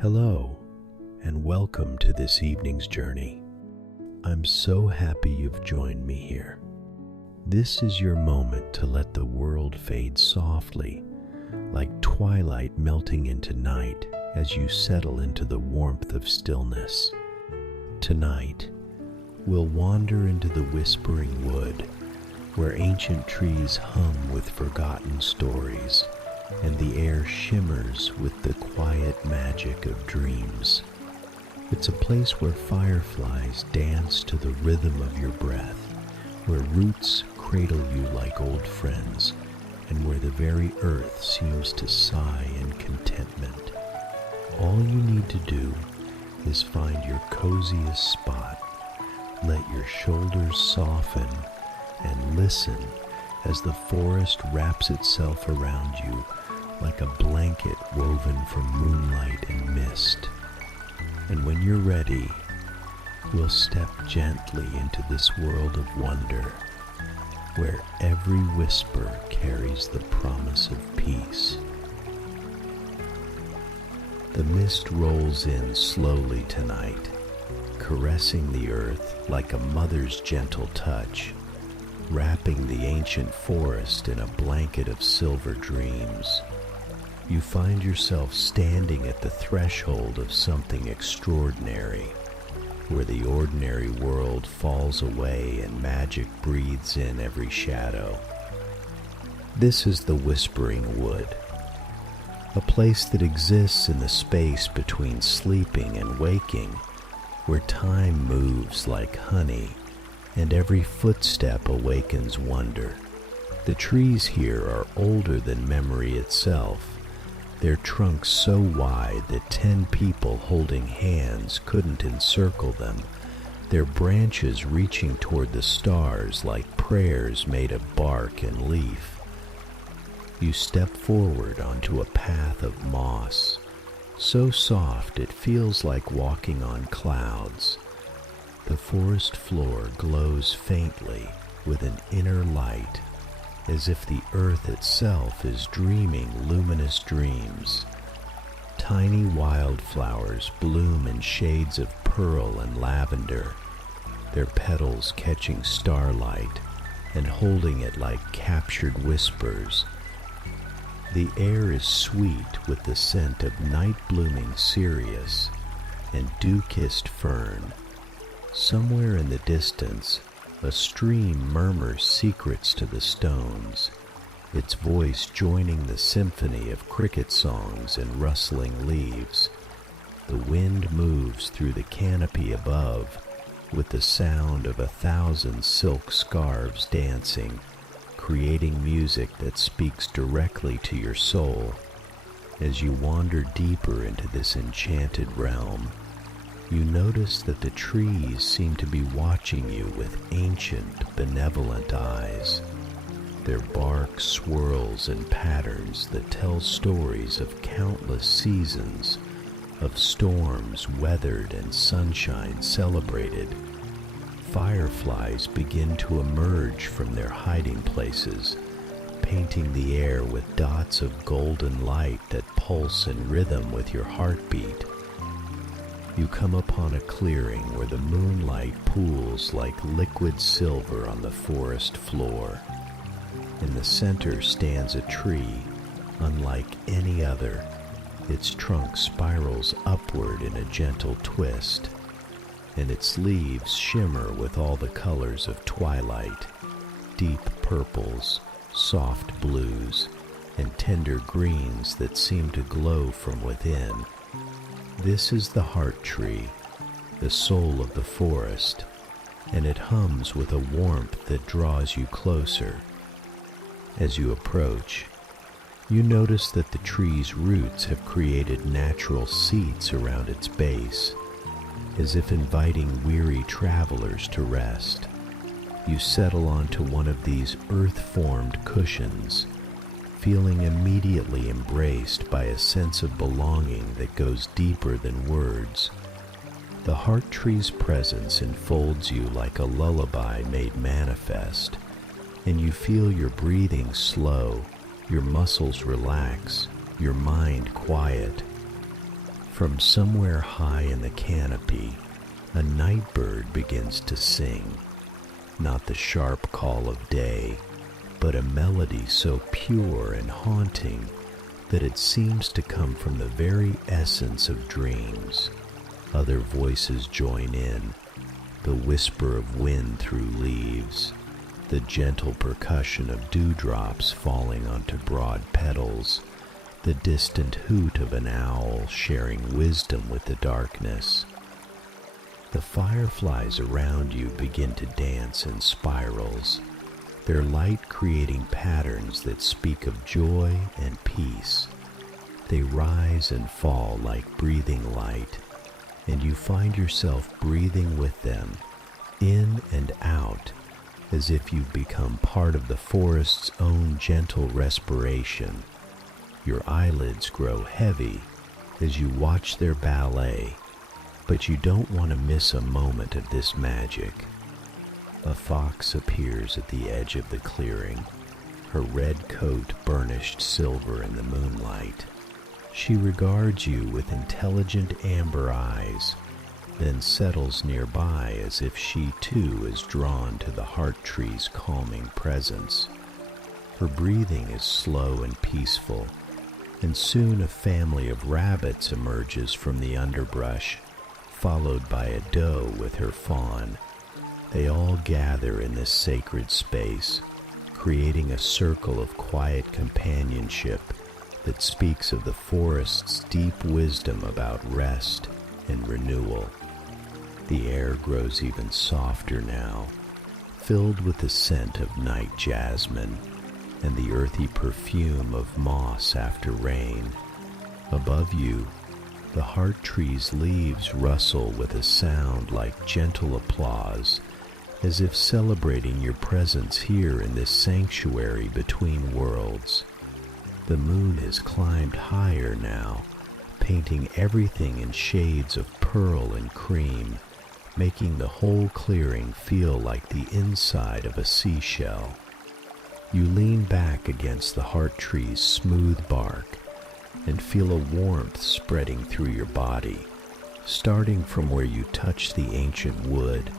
Hello, and welcome to this evening's journey. I'm so happy you've joined me here. This is your moment to let the world fade softly, like twilight melting into night as you settle into the warmth of stillness. Tonight, we'll wander into the whispering wood, where ancient trees hum with forgotten stories, and the air shimmers with the quiet magic of dreams. It's a place where fireflies dance to the rhythm of your breath, where roots cradle you like old friends, and where the very earth seems to sigh in contentment. All you need to do is find your coziest spot, let your shoulders soften, and listen as the forest wraps itself around you like a blanket woven from moonlight and mist. And when you're ready, we'll step gently into this world of wonder, where every whisper carries the promise of peace. The mist rolls in slowly tonight, caressing the earth like a mother's gentle touch, wrapping the ancient forest in a blanket of silver dreams. You find yourself standing at the threshold of something extraordinary, where the ordinary world falls away and magic breathes in every shadow. This is the Whispering Wood, a place that exists in the space between sleeping and waking, where time moves like honey and every footstep awakens wonder. The trees here are older than memory itself, their trunks so wide that 10 people holding hands couldn't encircle them, their branches reaching toward the stars like prayers made of bark and leaf. You step forward onto a path of moss, so soft it feels like walking on clouds. The forest floor glows faintly with an inner light, as if the earth itself is dreaming luminous dreams. Tiny wildflowers bloom in shades of pearl and lavender, their petals catching starlight and holding it like captured whispers. The air is sweet with the scent of night-blooming cereus and dew-kissed fern. Somewhere in the distance, a stream murmurs secrets to the stones, its voice joining the symphony of cricket songs and rustling leaves. The wind moves through the canopy above with the sound of 1,000 silk scarves dancing, creating music that speaks directly to your soul. As you wander deeper into this enchanted realm, you notice that the trees seem to be watching you with ancient, benevolent eyes. Their bark swirls in patterns that tell stories of countless seasons, of storms weathered and sunshine celebrated. Fireflies begin to emerge from their hiding places, painting the air with dots of golden light that pulse in rhythm with your heartbeat. You come upon a clearing where the moonlight pools like liquid silver on the forest floor. In the center stands a tree, unlike any other. Its trunk spirals upward in a gentle twist, and its leaves shimmer with all the colors of twilight, deep purples, soft blues, and tender greens that seem to glow from within. This is the heart tree, the soul of the forest, and it hums with a warmth that draws you closer. As you approach, you notice that the tree's roots have created natural seats around its base, as if inviting weary travelers to rest. You settle onto one of these earth-formed cushions, feeling immediately embraced by a sense of belonging that goes deeper than words. The heart tree's presence enfolds you like a lullaby made manifest, and you feel your breathing slow, your muscles relax, your mind quiet. From somewhere high in the canopy, a night bird begins to sing, not the sharp call of day, but a melody so pure and haunting that it seems to come from the very essence of dreams. Other voices join in, the whisper of wind through leaves, the gentle percussion of dewdrops falling onto broad petals, the distant hoot of an owl sharing wisdom with the darkness. The fireflies around you begin to dance in spirals, their light creating patterns that speak of joy and peace. They rise and fall like breathing light, and you find yourself breathing with them, in and out, as if you've become part of the forest's own gentle respiration. Your eyelids grow heavy as you watch their ballet, but you don't want to miss a moment of this magic. A fox appears at the edge of the clearing, her red coat burnished silver in the moonlight. She regards you with intelligent amber eyes, then settles nearby as if she too is drawn to the heart tree's calming presence. Her breathing is slow and peaceful, and soon a family of rabbits emerges from the underbrush, followed by a doe with her fawn. They all gather in this sacred space, creating a circle of quiet companionship that speaks of the forest's deep wisdom about rest and renewal. The air grows even softer now, filled with the scent of night jasmine and the earthy perfume of moss after rain. Above you, the heart tree's leaves rustle with a sound like gentle applause, as if celebrating your presence here in this sanctuary between worlds. The moon has climbed higher now, painting everything in shades of pearl and cream, making the whole clearing feel like the inside of a seashell. You lean back against the heart tree's smooth bark and feel a warmth spreading through your body, starting from where you touch the ancient wood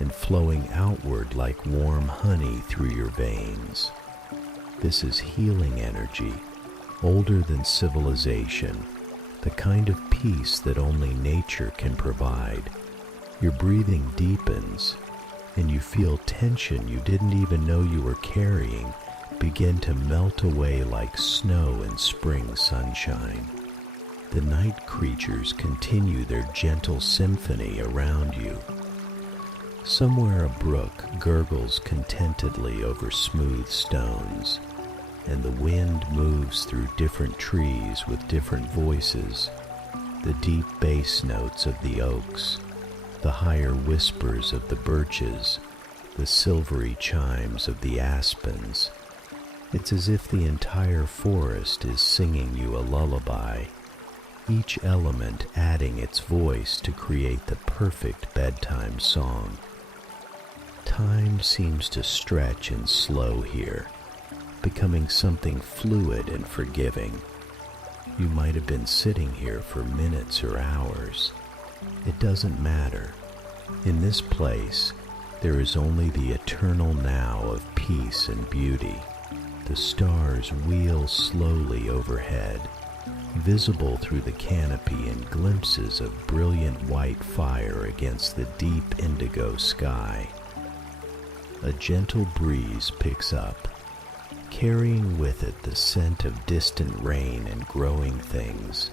and flowing outward like warm honey through your veins. This is healing energy, older than civilization, the kind of peace that only nature can provide. Your breathing deepens, and you feel tension you didn't even know you were carrying begin to melt away like snow in spring sunshine. The night creatures continue their gentle symphony around you. Somewhere a brook gurgles contentedly over smooth stones, and the wind moves through different trees with different voices, the deep bass notes of the oaks, the higher whispers of the birches, the silvery chimes of the aspens. It's as if the entire forest is singing you a lullaby, each element adding its voice to create the perfect bedtime song. Time seems to stretch and slow here, becoming something fluid and forgiving. You might have been sitting here for minutes or hours. It doesn't matter. In this place, there is only the eternal now of peace and beauty. The stars wheel slowly overhead, visible through the canopy in glimpses of brilliant white fire against the deep indigo sky. A gentle breeze picks up, carrying with it the scent of distant rain and growing things.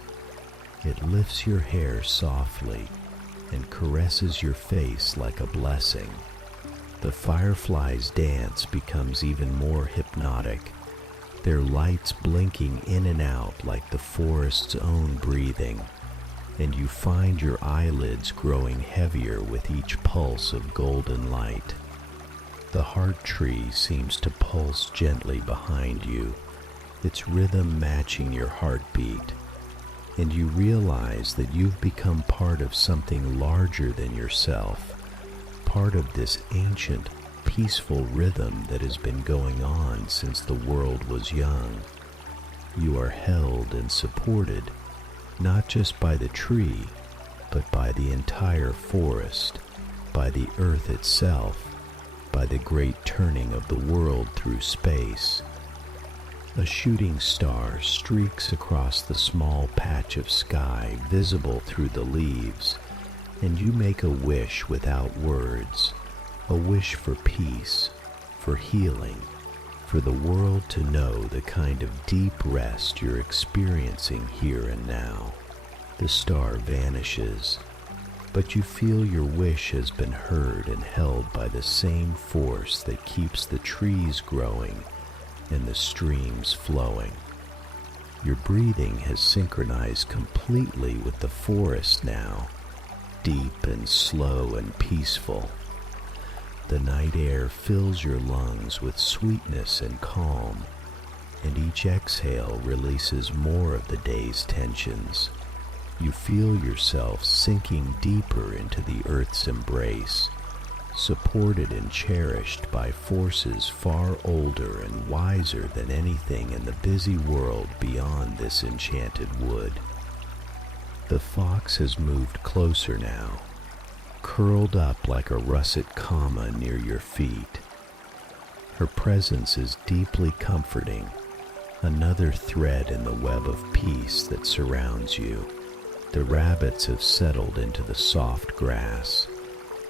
It lifts your hair softly and caresses your face like a blessing. The fireflies' dance becomes even more hypnotic, their lights blinking in and out like the forest's own breathing, and you find your eyelids growing heavier with each pulse of golden light. The heart tree seems to pulse gently behind you, its rhythm matching your heartbeat, and you realize that you've become part of something larger than yourself, part of this ancient, peaceful rhythm that has been going on since the world was young. You are held and supported, not just by the tree, but by the entire forest, by the earth itself, by the great turning of the world through space. A shooting star streaks across the small patch of sky visible through the leaves, and you make a wish without words, a wish for peace, for healing, for the world to know the kind of deep rest you're experiencing here and now. The star vanishes, but you feel your wish has been heard and held by the same force that keeps the trees growing and the streams flowing. Your breathing has synchronized completely with the forest now, deep and slow and peaceful. The night air fills your lungs with sweetness and calm, and each exhale releases more of the day's tensions. You feel yourself sinking deeper into the earth's embrace, supported and cherished by forces far older and wiser than anything in the busy world beyond this enchanted wood. The fox has moved closer now, curled up like a russet comma near your feet. Her presence is deeply comforting, another thread in the web of peace that surrounds you. The rabbits have settled into the soft grass,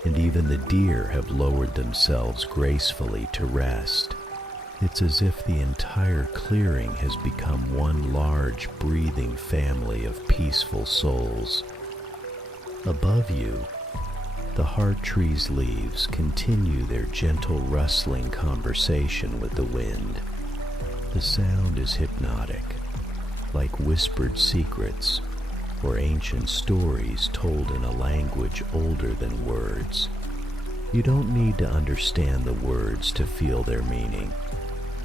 and even the deer have lowered themselves gracefully to rest. It's as if the entire clearing has become one large, breathing family of peaceful souls. Above you, the heart tree's leaves continue their gentle rustling conversation with the wind. The sound is hypnotic, like whispered secrets or ancient stories told in a language older than words. You don't need to understand the words to feel their meaning.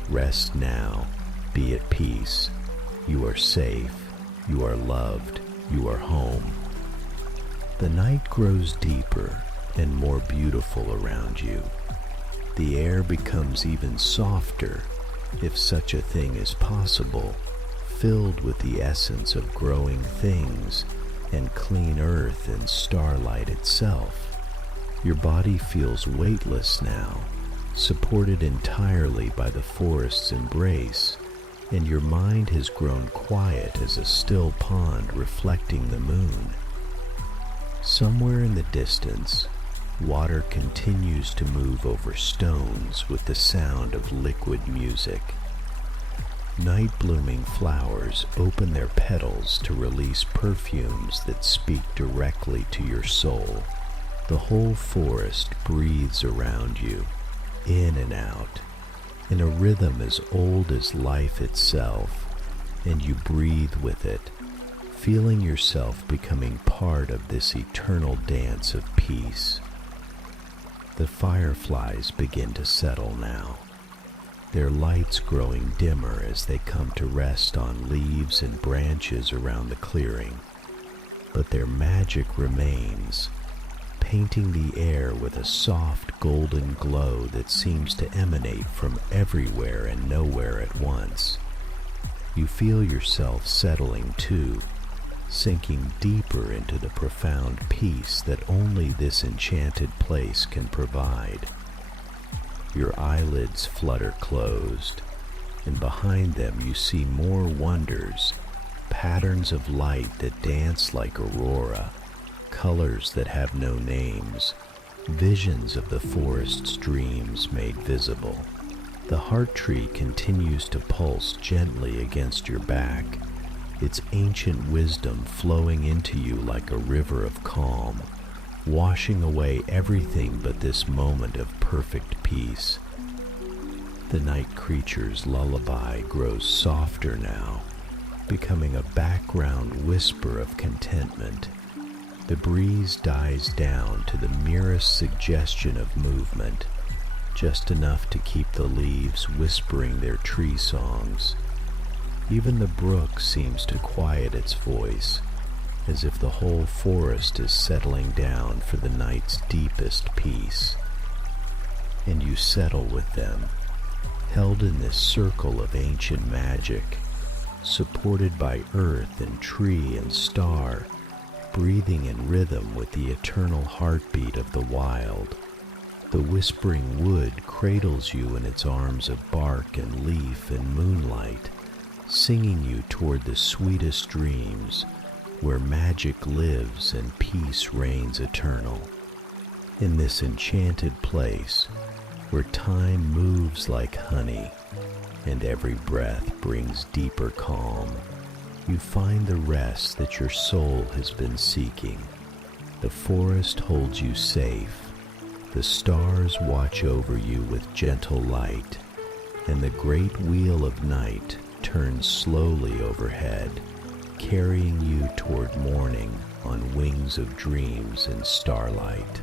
Rest now, be at peace. You are safe, you are loved, you are home. The night grows deeper and more beautiful around you. The air becomes even softer, if such a thing is possible, filled with the essence of growing things and clean earth and starlight itself. Your body feels weightless now, supported entirely by the forest's embrace, and your mind has grown quiet as a still pond reflecting the moon. Somewhere in the distance, water continues to move over stones with the sound of liquid music. Night-blooming flowers open their petals to release perfumes that speak directly to your soul. The whole forest breathes around you, in and out, in a rhythm as old as life itself, and you breathe with it, feeling yourself becoming part of this eternal dance of peace. The fireflies begin to settle now, their lights growing dimmer as they come to rest on leaves and branches around the clearing. But their magic remains, painting the air with a soft golden glow that seems to emanate from everywhere and nowhere at once. You feel yourself settling too, sinking deeper into the profound peace that only this enchanted place can provide. Your eyelids flutter closed, and behind them you see more wonders, patterns of light that dance like aurora, colors that have no names, visions of the forest's dreams made visible. The heart tree continues to pulse gently against your back, its ancient wisdom flowing into you like a river of calm, washing away everything but this moment of perfect peace. The night creature's lullaby grows softer now, becoming a background whisper of contentment. The breeze dies down to the merest suggestion of movement, just enough to keep the leaves whispering their tree songs. Even the brook seems to quiet its voice, as if the whole forest is settling down for the night's deepest peace. And you settle with them, held in this circle of ancient magic, supported by earth and tree and star, breathing in rhythm with the eternal heartbeat of the wild. The whispering wood cradles you in its arms of bark and leaf and moonlight, singing you toward the sweetest dreams, where magic lives and peace reigns eternal. In this enchanted place, where time moves like honey, and every breath brings deeper calm, you find the rest that your soul has been seeking. The forest holds you safe, the stars watch over you with gentle light, and the great wheel of night turns slowly overhead, carrying you toward morning on wings of dreams and starlight.